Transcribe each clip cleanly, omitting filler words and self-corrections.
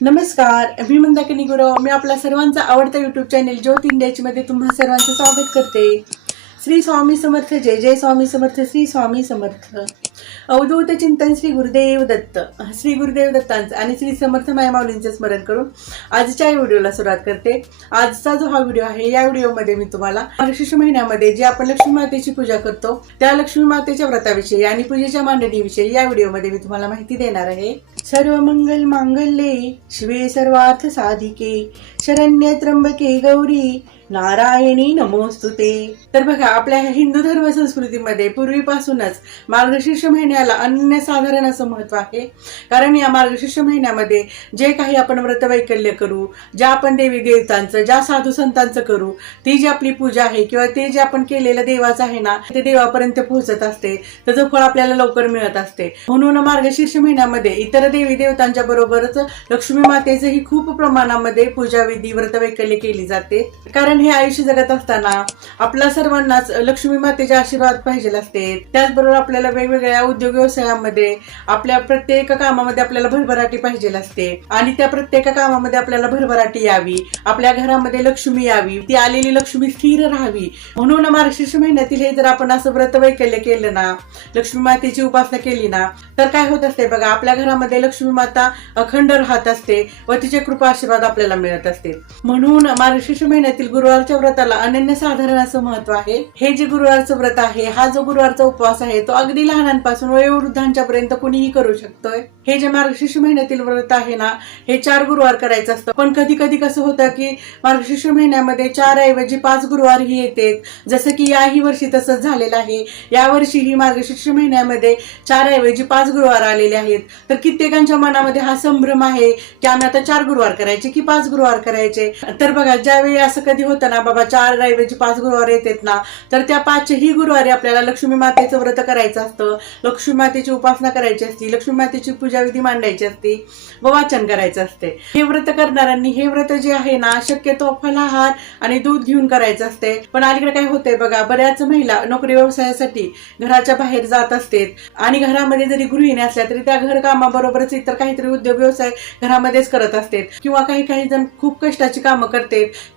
नमस्कार, मी मंदाकिनी गुरव. मी आपला सर्वांचा आवडता युट्यूब चॅनेल ज्योत इंडियाची मध्ये तुम्हा सर्वांचं स्वागत करते. श्री स्वामी समर्थ. जय जय स्वामी समर्थ. श्री स्वामी समर्थ. अवधूत चिंतन श्री गुरुदेव दत्त. श्री गुरुदेव दत्तांचं आणि श्री समर्थ माया माऊलींचं स्मरण करून आजच्या व्हिडिओला सुरुवात करते. आजचा जो हा व्हिडिओ आहे, या व्हिडिओमध्ये मी तुम्हाला मार्गशीर्ष महिन्यामध्ये जे आपण लक्ष्मी मातेची पूजा करतो त्या लक्ष्मी मातेच्या व्रताविषयी आणि पूजेच्या मांडणीविषयी या व्हिडिओमध्ये मी तुम्हाला माहिती देणार आहे. सर्व मंगल मांगल्ये शिवे सर्वार्थ साधिके शरण्ये त्र्यंबके गौरी नारायणी नमोस्तुते. तर बघा, आपल्या हिंदू धर्म संस्कृतीमध्ये पूर्वीपासूनच मार्गशीर्ष महिन्याला अनन्यसाधारण असं महत्व आहे. कारण या मार्गशीर्ष महिन्यामध्ये जे काही आपण व्रतवैकल्य करू, ज्या आपण देवी देवतांचं, ज्या साधू संतांचं करू, ती जी आपली पूजा आहे किंवा ते जे आपण केलेलं देवाचं आहे ना, ते देवापर्यंत पोहोचत असते. त्याचं फळ आपल्याला लवकर मिळत असते. म्हणून मार्गशीर्ष महिन्यामध्ये इतर देवी देवतांच्या बरोबरच लक्ष्मी मातेचंही खूप प्रमाणामध्ये पूजाविधी व्रतवैकल्य केली जाते. कारण हे आयुष्य जगत असताना आपल्या सर्वांनाच लक्ष्मी मातेचे आशीर्वाद पाहिजे असते. त्याचबरोबर आपल्याला वेगवेगळ्या उद्योग व्यवसायामध्ये आपल्या प्रत्येक कामामध्ये आपल्याला भरभराटी पाहिजे असते आणि त्या प्रत्येक कामामध्ये आपल्याला भरभराटी यावी, आपल्या घरामध्ये लक्ष्मी यावी, ती आलेली लक्ष्मी स्थिर राहावी. म्हणून मार्गशीर्ष महिन्यातील हे जर आपण असं व्रतवैकल्य केलं ना, लक्ष्मी मातेची उपासना केली ना, तर काय होत असते बघा, आपल्या घरामध्ये लक्ष्मी माता अखंड राहत असते व तिचे कृपा आशीर्वाद आपल्याला मिळत असते. म्हणून मार्गशीर्ष महिन्यातील गुरुवारच्या व्रताला अनन्यसाधारण असं महत्व आहे. हे जे गुरुवारचं व्रत आहे, हा जो गुरुवारचा उपवास आहे, तो अगदी लहानांपासून वयोवृद्धांच्या पर्यंत कुणीही करू शकतोय. हे जे मार्गशीर्ष महिन्यातील व्रत आहे ना, हे 4 गुरुवार करायचं असतं. पण कधी कधी कसं होतं की मार्गशीर्ष महिन्यामध्ये 4 ऐवजी 5 गुरुवार ही येते. जसं की याही वर्षी तसंच झालेलं आहे. यावर्षी ही मार्गशीर्ष महिन्यामध्ये 4 ऐवजी 5 गुरुवार आलेले आहेत. तर कित्येकांच्या मनामध्ये हा संभ्रम आहे की आम्ही आता 4 गुरुवार करायचे की 5 गुरुवार करायचे. तर बघा, ज्यावेळी असं कधी होतं ना, बाबा 4 ऐवजी 5 गुरुवार येतात ना, तर त्या 5ही गुरुवारी आपल्याला लक्ष्मी मातेचं व्रत करायचं असतं, लक्ष्मी मातेची उपासना करायची असते, लक्ष्मी मातेची पूजाविधी मांडायची असते व वाचन करायचं असते. हे व्रत करणाऱ्यांनी हे व्रत जे आहे ना, शक्यतो फलाहार आणि दूध घेऊन करायचं असते. पण अलीकडे काय होतंय बघा, बऱ्याच महिला नोकरी व्यवसायासाठी घराच्या बाहेर जात असतात आणि घरामध्ये जरी गृहिणी असल्या तरी त्या घर कामाबरोबरच इतर काहीतरी उद्योग व्यवसाय घरामध्येच करत असतात. किंवा काही जण खूप कष्टाची कामं करतात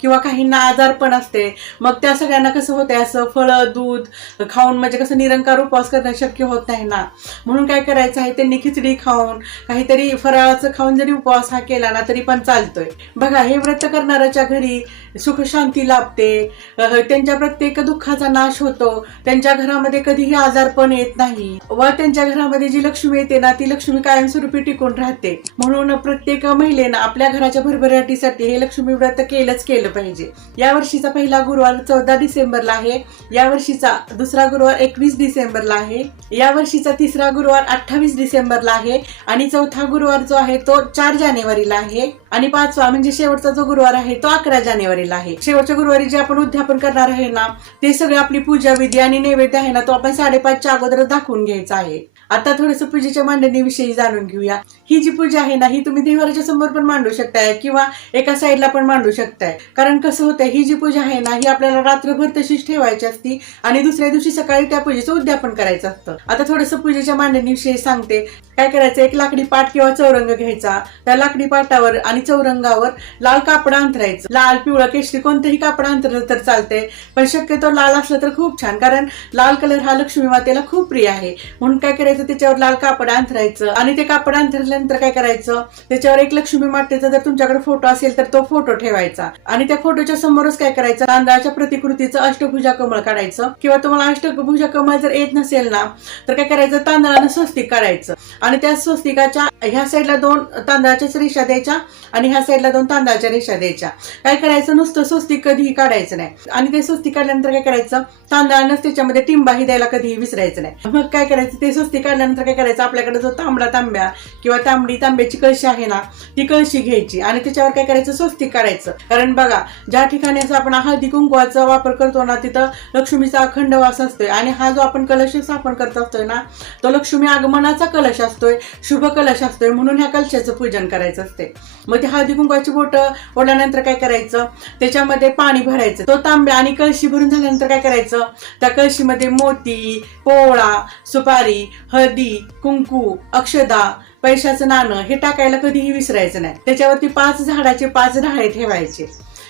किंवा काहींना आजार पण असते. मग त्या सगळ्यांना कसं होतंय, असं फळ दूध खाऊन म्हणजे कसं निरंकार उपवास करणं शक्य होत नाही ना. म्हणून काय करायचं आहे, त्यांनी खिचडी खाऊन काहीतरी फराळाचं खाऊन जरी उपवास हा केला ना तरी पण चालतोय. बघा, हे व्रत करणाऱ्याच्या घरी सुख शांती लाभते, त्यांच्या प्रत्येक दुःखाचा नाश होतो, त्यांच्या घरामध्ये कधीही आजार पण येत नाही व त्यांच्या घरामध्ये जी लक्ष्मी येते ना, ती लक्ष्मी कायमस्वरूपी टिकून राहते. म्हणून प्रत्येक महिलेनं आपल्या घराच्या भरभराटीसाठी हे लक्ष्मी व्रत केलं पाहिजे. या वर्षीचा पहिला गुरुवार 14 डिसेंबरला आहे. या वर्षीचा दुसरा गुरुवार 21 डिसेंबरला आहे. या वर्षीचा तिसरा गुरुवार 28 डिसेंबरला आहे आणि चौथा गुरुवार जो आहे तो 4 जानेवारीला आहे आणि 5वा म्हणजे शेवटचा जो गुरुवार आहे तो 11 जानेवारीला आहे. शेवटच्या गुरुवारी जे आपण उद्यापन करणार आहे ना, ते सगळे आपली पूजा विधी आणि नैवेद्य आहे ना, तो आपण 5:30च्या अगोदर दाखवून घ्यायचा आहे. आता थोडंसं पूजेच्या मांडणीविषयी जाणून घेऊया. ही जी पूजा आहे ना, ही तुम्ही देवाच्या समोर पण मांडू शकताय किंवा एका साईडला पण मांडू शकताय. कारण कसं होतं, ही जी पूजा आहे ना, ही आपल्याला रात्रभर तशीच ठेवायची असती आणि दुसऱ्या दिवशी सकाळी त्या पूजेचं उद्यापन करायचं असतं. आता थोडंसं पूजेच्या मांडणीविषयी सांगते. काय करायचं, एक लाकडी पाट किंवा चौरंग घ्यायचा. त्या लाकडी पाटावर आणि चौरंगावर लाल कापड अंथरायचं. लाल, पिवळं, केशरी कोणतंही कापड अंथरलं तर चालतंय, पण शक्यतो लाल असलं तर खूप छान. कारण लाल कलर हा लक्ष्मी मातेला खूप प्रिय आहे. म्हणून काय करायचं, त्याच्यावर लाल कापड अंथरायचं आणि ते कापड अंथरल्यानंतर काय करायचं, त्याच्यावर एक लक्ष्मी मातेचा जर तुमच्याकडे फोटो असेल तर तो फोटो ठेवायचा आणि त्या फोटोच्या समोरच काय करायचं, तांदळाच्या प्रतिकृतीचं अष्टभुजा कमळ काढायचं. किंवा तुम्हाला अष्टभुजा कमळ जर येत नसेल ना, तर काय करायचं, तांदळानं स्वस्तिक काढायचं आणि त्या स्वस्तिकाच्या ह्या साईडला 2 तांदळाच्या रेषा द्यायच्या आणि ह्या साईडला 2 तांदळाच्या रेषा द्यायच्या. काय करायचं, नुसतं स्वस्तिक कधीही काढायचं नाही आणि ते स्वस्तिक काढल्यानंतर काय करायचं, तांदळानंच त्याच्यामध्ये टिंबाही द्यायला कधीही विसरायचं नाही. मग काय करायचं, ते स्वस्तिक काढल्यानंतर काय करायचं, आपल्याकडे जो तांब्या किंवा तांब्याची कळशी आहे ना, ती कळशी घ्यायची आणि त्याच्यावर काय करायचं, स्वस्तिक काढायचं. कारण बघा, ज्या ठिकाणी असं आपण हळदी कुंकवाचा वापर करतो ना, तिथं लक्ष्मीचा अखंड वास असतोय आणि हा जो आपण कलश स्थापन करत असतोय ना, तो लक्ष्मी आगमनाचा कलश असतोय, शुभ कलश असतोय. म्हणून ह्या कलशाचं पूजन करायचं असते. मग ते हळदी कुंकवाची बोटं ओढल्यानंतर काय करायचं, त्याच्यामध्ये पाणी भरायचं. तो तांब्या आणि कळशी भरून झाल्यानंतर काय करायचं, त्या कळशीमध्ये मोती, पोळा, सुपारी, हळदी, कुंकू, अक्षदा पैशाचं नाणं हे टाकायला कधीही विसरायचं नाही. त्याच्यावरती 5 झाडाचे 5 डहाळे ठेवायचे.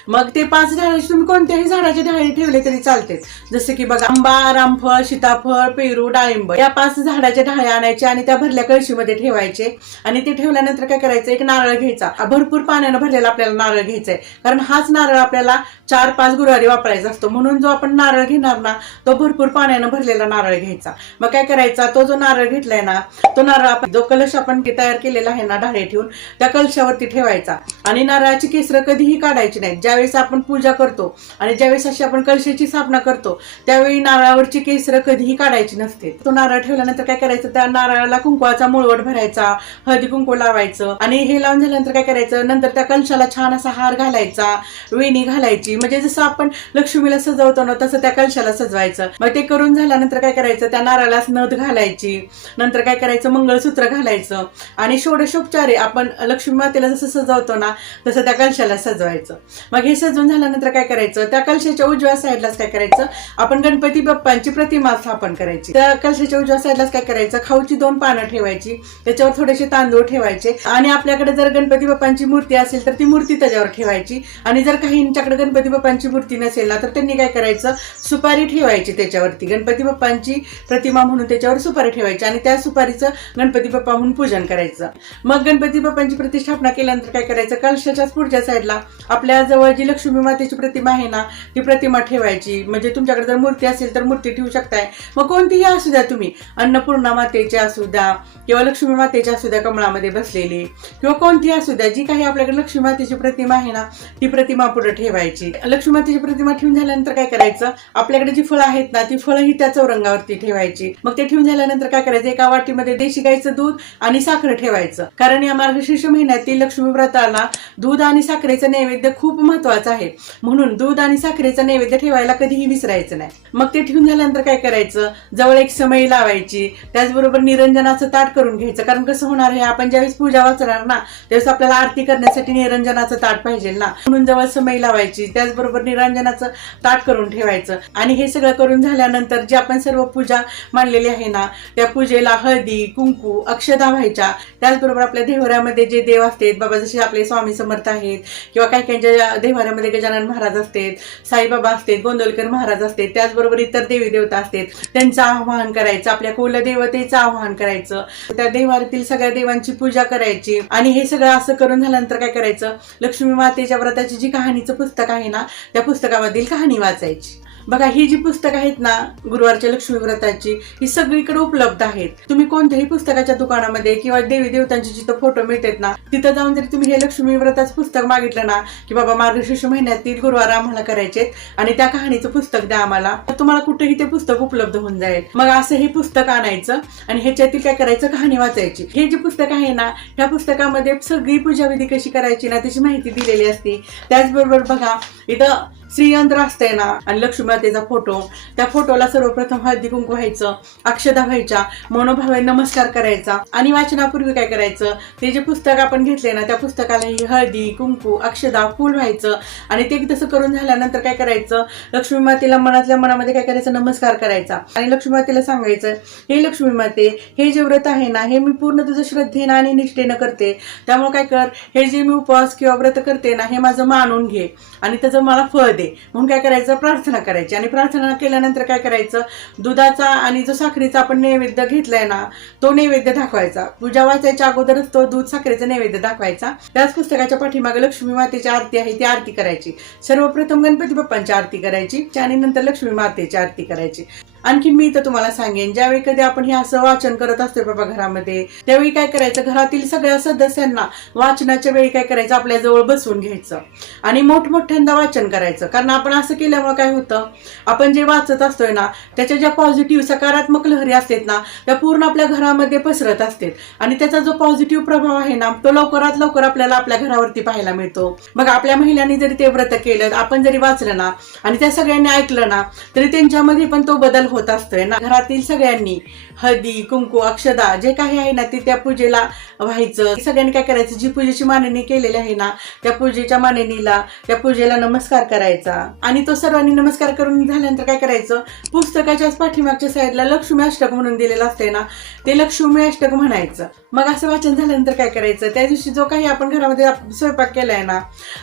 मग ते 5 झाडाचे तुम्ही कोणत्याही झाडाचे डहाळे ठेवले तरी चालते. जसे की बघा, आंबा, रामफळ, सीताफळ, पेरू, डाळिंब या 5 झाडाचे डहाळे आणायचे आणि त्या भरल्या कळशीमध्ये ठेवायचे. आणि ते ठेवल्यानंतर काय करायचं, एक नारळ घ्यायचा. भरपूर पाण्यानं भरलेला आपल्याला नारळ घ्यायचा आहे, कारण हाच नारळ आपल्याला 4-5 गुरुवारी वापरायचा असतो. म्हणून जो आपण नारळ घेणार ना, तो भरपूर पाण्यानं भरलेला नारळ घ्यायचा. मग काय करायचा, तो जो नारळ घेतलाय ना, तो नारळ आपण जो कलश आपण तयार केलेला आहे ना डहाळे ठेवून, त्या कलशावरती ठेवायचा. आणि नारळाची केसरं कधीही काढायची नाहीत. ज्यावेळेस आपण पूजा करतो आणि ज्यावेळेस अशी आपण कलशाची स्थापना करतो, त्यावेळी नारळावरची केसरं कधीही काढायची नसते. तो नारळ ठेवल्यानंतर काय करायचं, त्या नारळाला कुंकवाचा मुळवट भरायचा, हळदी कुंकू लावायचं. आणि हे लावून झाल्यानंतर काय करायचं, नंतर त्या कलशाला छान असा हार घालायचा, वेणी घालायची. म्हणजे जसं आपण लक्ष्मीला सजवतो ना, तसं त्या कलशाला सजवायचं. मग ते करून झाल्यानंतर काय करायचं, त्या नारळाला नथ घालायची. नंतर काय करायचं, मंगळसूत्र घालायचं. आणि षोडशोपचारे आपण लक्ष्मी मातेला जसं सजवतो ना, तसं त्या कलशाला सजवायचं. मग हे सजवून झाल्यानंतर काय करायचं, त्या कलशाच्या उजव्या साईडलाच काय करायचं, आपण गणपती बाप्पांची प्रतिमा स्थापन करायची. त्या कलशाच्या उजव्या साईडलाच काय करायचं, खाऊची 2 पानं ठेवायची, त्याच्यावर थोडेसे तांदूळ ठेवायचे. आणि आपल्याकडे जर गणपती बाप्पांची मूर्ती असेल तर ती मूर्ती त्याच्यावर ठेवायची. आणि जर काहींच्याकडे गणपती बाप्पांची मूर्ती नसेल ना, तर त्यांनी काय करायचं, सुपारी ठेवायची त्याच्यावरती. गणपती बाप्पांची प्रतिमा म्हणून त्याच्यावर सुपारी ठेवायची आणि त्या सुपारीचं गणपती बाप्पा म्हणून पूजन करायचं. मग गणपती बाप्पांची प्रतिष्ठापना केल्यानंतर काय करायचं, कलशाच्याच पुढच्या साईडला आपल्या जवळ जी लक्ष्मी मातेची प्रतिमा आहे ना, ती प्रतिमा ठेवायची. म्हणजे तुमच्याकडे जर मूर्ती असेल तर मूर्ती ठेवू शकताय. मग कोणतीही असू द्या तुम्ही, अन्नपूर्णा मातेची असू द्या किंवा लक्ष्मी मातेची असू द्या कमळामध्ये बसलेली, किंवा कोणतीही असू द्या, जी काही आपल्याकडे लक्ष्मी मातेची प्रतिमा आहे ना, ती प्रतिमा पुढे ठेवायची. लक्ष्मी मातेची प्रतिमा ठेवून झाल्यानंतर काय करायचं, आपल्याकडे जी फळं आहेत ना, ती फळं ही त्या चौरंगावरती ठेवायची. मग ते ठेवून झाल्यानंतर काय करायचं, एका वाटीमध्ये देशी गाईचं दूध आणि साखर ठेवायचं. कारण या मार्गशीर्ष महिन्यातील लक्ष्मी व्रताला दूध आणि साखरेचं नैवेद्य खूप महत्वाचं आहे. म्हणून दूध आणि साखरेचा नैवेद्य ठेवायला कधीही विसरायचं नाही. मग ते ठेवून झाल्यानंतर काय करायचं, जवळ एक समई लावायची. त्याचबरोबर निरंजनाचं ताट करून घ्यायचं. कारण कसं होणार आहे, आपण ज्यावेळेस पूजा वाचणार ना, त्यावेळेस आपल्याला आरती करण्यासाठी निरंजनाचं ताट पाहिजे ना, म्हणून जवळ समई लावायची. त्याचबरोबर निरंजनाचं ताट करून ठेवायचं. आणि हे सगळं करून झाल्यानंतर जी आपण सर्व पूजा मांडलेली आहे ना, त्या पूजेला हळदी कुंकू अक्षदा व्हायच्या. त्याचबरोबर आपल्या देवाऱ्यामध्ये जे देव असतात बाबा, जसे आपले स्वामी समर्थ आहेत, किंवा काही काहींच्या देवाऱ्यामध्ये गजानन महाराज असतात, साईबाबा असतात, गोंदवलकर महाराज असतात, त्याचबरोबर इतर देवी देवता असतात, त्यांचं आवाहन करायचं. आपल्या कुलदेवतेचं आवाहन करायचं. त्या देवाऱ्यातील सगळ्या देवांची पूजा करायची. आणि हे सगळं असं करून झाल्यानंतर काय करायचं, लक्ष्मी मातेच्या व्रताची जी कहाणीचं पुस्तक आहे ना, त्या पुस्तकामधील कहाणी वाचायची. बघा, ही जी पुस्तकं आहेत ना गुरुवारच्या लक्ष्मी व्रताची, ही सगळीकडे उपलब्ध आहेत. तुम्ही कोणत्याही पुस्तकाच्या दुकानामध्ये किंवा देवी देवतांचे जिथं फोटो मिळतात ना, तिथं जाऊन जरी तुम्ही हे लक्ष्मी व्रताचं पुस्तक मागितलं ना, की बाबा मार्गशीर्ष महिन्यातील गुरुवार आम्हाला करायचे आणि त्या कहाणीचं पुस्तक द्या आम्हाला, तर तुम्हाला कुठेही ते पुस्तक उपलब्ध होऊन जाईल. मग असं हे पुस्तक आणायचं आणि ह्याच्यातील काय करायचं, कहाणी वाचायची. हे जे पुस्तक आहे ना, ह्या पुस्तकामध्ये सगळी पूजाविधी कशी करायची ना, त्याची माहिती दिलेली असते. त्याचबरोबर बघा, इथं श्रीयंत्र असतंय ना, आणि लक्ष्मी मातेचा फोटो, त्या फोटोला सर्वप्रथम हळदी कुंकू व्हायचं, अक्षदा व्हायच्या, मनोभावे नमस्कार करायचा. आणि वाचनापूर्वी काय करायचं, ते जे पुस्तक आपण घेतले ना, त्या पुस्तकाला ही हळदी कुंकू अक्षदा फूल व्हायचं. आणि ते तसं करून झाल्यानंतर काय करायचं, लक्ष्मी मातेला मनातल्या मनामध्ये काय करायचं, नमस्कार करायचा. आणि लक्ष्मी मातेला सांगायचं, हे लक्ष्मी माते, हे जे व्रत आहे ना, हे मी पूर्ण तुझं श्रद्धेनं आणि निष्ठेनं करते. त्यामुळे काय कर, हे जे मी उपवास किंवा व्रत करते ना, हे माझं मानून घे आणि त्याचं मला फळ दे. म्हणून काय करायचं, प्रार्थना करायची. आणि प्रार्थना केल्यानंतर काय करायचं, दुधाचा आणि जो साखरेचा आपण नैवेद्य घेतलाय ना, तो नैवेद्य दाखवायचा. पूजा वाचायच्या अगोदरच तो दूध साखरेचा नैवेद्य दाखवायचा. त्याच पुस्तकाच्या पाठीमागे लक्ष्मी मातेची आरती आहे, ती आरती करायची. सर्वप्रथम गणपती बाप्पांची आरती करायची आणि नंतर लक्ष्मी मातेची आरती करायची. आणखी मी तर तुम्हाला सांगेन, ज्यावेळी कधी आपण हे असं वाचन करत असतो बाबा घरामध्ये, त्यावेळी काय करायचं, घरातील सगळ्या सदस्यांना वाचनाच्या वेळी काय करायचं, आपल्या जवळ बसवून घ्यायचं आणि मोठमोठ्यांदा वाचन करायचं. कारण आपण असं केल्यामुळे काय होतं, आपण जे वाचत असतोय ना, त्याच्या ज्या पॉझिटिव्ह सकारात्मक लहरी असतात ना, त्या पूर्ण आपल्या घरामध्ये पसरत असतात. आणि त्याचा जो पॉझिटिव्ह प्रभाव आहे ना, तो लवकरात लवकर आपल्याला आपल्या घरावरती पाहायला मिळतो. मग आपल्या महिलांनी जरी ते व्रत केलं, आपण जरी वाचलं ना, आणि त्या सगळ्यांनी ऐकलं ना, तरी त्यांच्यामध्ये पण तो बदल बदल होत असतोय ना. घरातील सगळ्यांनी हळदी कुंकू अक्षदा जे काही आहे ना ते त्या पूजेला व्हायचं. सगळ्यांनी काय करायचं, जी पूजेची मांडणी केलेली आहे ना त्या पूजेच्या मांडणीला त्या पूजेला नमस्कार करायचा. आणि तो सर्वांनी नमस्कार करून झाल्यानंतर काय करायचं, पुस्तकाच्याच पाठीमागच्या साईडला लक्ष्मी अष्टक म्हणून दिलेलं असते ना ते लक्ष्मी अष्टक म्हणायचं. मग असं वाचन झाल्यानंतर काय करायचं, त्या दिवशी जो काही आपण घरामध्ये स्वयंपाक केलाय ना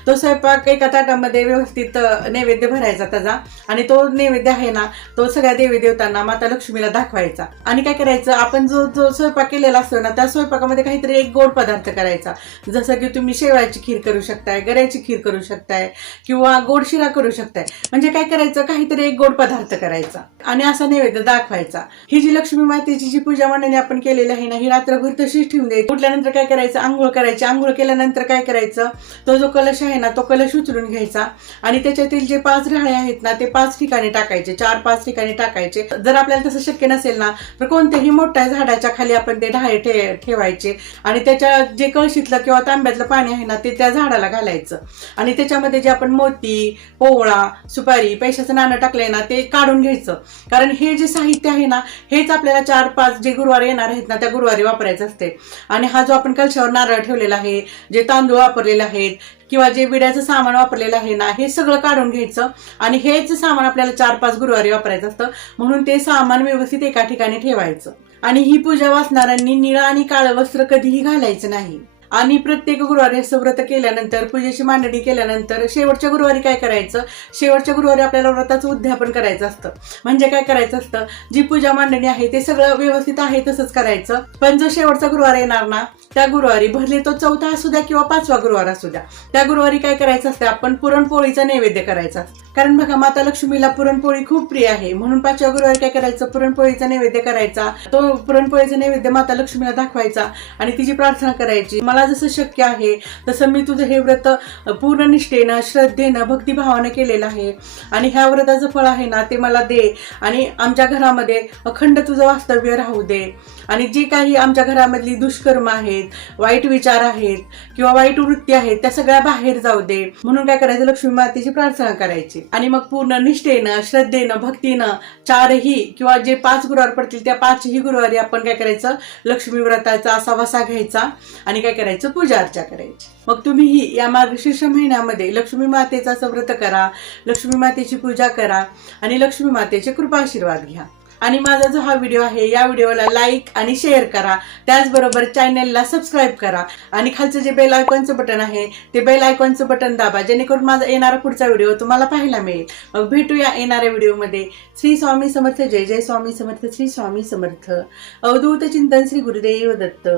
तो स्वयंपाक एका ताटामध्ये व्यवस्थित नैवेद्य भरायचा त्याचा. आणि तो नैवेद्य आहे ना तो सगळ्या देवी देवतांना माता लक्ष्मीला दाखवायचा. आणि काय करायचं, आपण जो जो स्वयंपाक केलेला असतो ना त्या स्वयंपाकामध्ये काहीतरी एक गोड पदार्थ करायचा. जसं की तुम्ही शेवयाची खीर करू शकताय, गऱ्याची खीर करू शकताय किंवा गोड शिरा करू शकताय. म्हणजे काय करायचं, काहीतरी एक गोड पदार्थ करायचा आणि असा नैवेद्य दाखवायचा. ही जी लक्ष्मी मातेची जी पूजा मांडणी आपण केलेली आहे ना ही रात्रभर तशीच ठेवून द्यायची. उठल्यानंतर काय करायचं, आंघोळ करायची. आंघोळ केल्यानंतर काय करायचं, तो जो कलश आहे ना तो कलश उचलून घ्यायचा आणि त्याच्यातील जे 5 राळे आहेत ना ते 5 ठिकाणी टाकायचे, 4-5 ठिकाणी टाकायचे. जर आपल्याला तसं शक्य नसेल ना तर कोणत्याही मोठ्या झाडाच्या खाली आपण ते ढाळे ठेवायचे आणि त्याच्या जे कळशीतलं किंवा तांब्यातलं पाणी आहे ना ते त्या झाडाला घालायचं. आणि त्याच्यामध्ये जे आपण मोती, पोवळा, सुपारी, पैशाचं नाणं टाकलंय ना ते काढून घ्यायचं. कारण हे जे साहित्य आहे ना हेच आपल्याला 4-5 जे गुरुवार येणार आहेत ना त्या गुरुवारी वापरायचं असते. आणि हा जो आपण कलशावर नारळ ठेवलेला आहे, जे तांदूळ वापरलेले आहेत किंवा जे विड्याचं सामान वापरलेलं आहे ना हे सगळं काढून घ्यायचं. आणि हेच सामान आपल्याला 4-5 गुरुवारी वापरायचं असतं म्हणून ते सामान व्यवस्थित एका ठिकाणी ठेवायचं. आणि ही पूजा वाचणाऱ्यांनी निळं आणि काळं वस्त्र कधीही घालायचं नाही. आणि प्रत्येक गुरुवारी असं व्रत केल्यानंतर पूजेची मांडणी केल्यानंतर शेवटच्या गुरुवारी काय करायचं, शेवटच्या गुरुवारी आपल्याला व्रताचं उद्यापन करायचं असतं. म्हणजे काय करायचं असतं, जी पूजा मांडणी आहे ते सगळं व्यवस्थित आहे तसंच करायचं. पण जो शेवटचा गुरुवार येणार ना त्या गुरुवारी, भरले तो 4था असू द्या किंवा 5वा गुरुवार असू द्या, त्या गुरुवारी काय करायचं असतं, आपण पुरणपोळीचा नैवेद्य करायचा. कारण बघा माता लक्ष्मीला पुरणपोळी खूप प्रिय आहे म्हणून 5व्या गुरुवारी काय करायचं, पुरणपोळीचा नैवेद्य करायचा. तो पुरणपोळीचा नैवेद्य माता लक्ष्मीला दाखवायचा आणि तिची प्रार्थना करायची, मला जसं शक्य आहे तसं मी तुझं हे व्रत पूर्ण निष्ठेनं, श्रद्धेनं, भक्तिभावानं केलेलं आहे आणि ह्या व्रताचं फळ आहे ना ते मला दे. आणि आमच्या घरामध्ये अखंड तुझं वास्तव्य राहू दे. आणि जी काही आमच्या घरामधली दुष्कर्म आहेत, वाईट विचार आहेत किंवा वाईट वृत्ती आहेत त्या सगळ्या बाहेर जाऊ दे. म्हणून काय करायचं, लक्ष्मी मातेची प्रार्थना करायची. आणि मग पूर्ण निष्ठेनं, श्रद्धेनं, भक्तीनं 4ही किंवा जे 5 गुरुवार पडतील त्या 5ही गुरुवारी आपण काय करायचं, लक्ष्मी व्रताचा असा वसा घ्यायचा आणि काय करायचं, पूजा अर्चा करायची. मग तुम्हीही या मार्गशीर्ष महिन्यामध्ये लक्ष्मी मातेचं असं व्रत करा, लक्ष्मी मातेची पूजा करा आणि लक्ष्मी मातेचे कृपा आशीर्वाद घ्या. आणि माझा जो हा व्हिडिओ आहे या व्हिडिओला लाईक आणि शेअर करा, त्याचबरोबर चॅनलला सबस्क्राईब करा आणि खालचं जे बेल आयकॉनचं बटन आहे ते बेल आयकॉनचं बटन दाबा, जेणेकरून माझा येणारा पुढचा व्हिडिओ तुम्हाला पाहायला मिळेल. मग भेटूया येणाऱ्या व्हिडिओमध्ये. श्री स्वामी समर्थ. जय जय स्वामी समर्थ. श्री स्वामी समर्थ. अवधूत चिंतन. श्री गुरुदेव दत्त.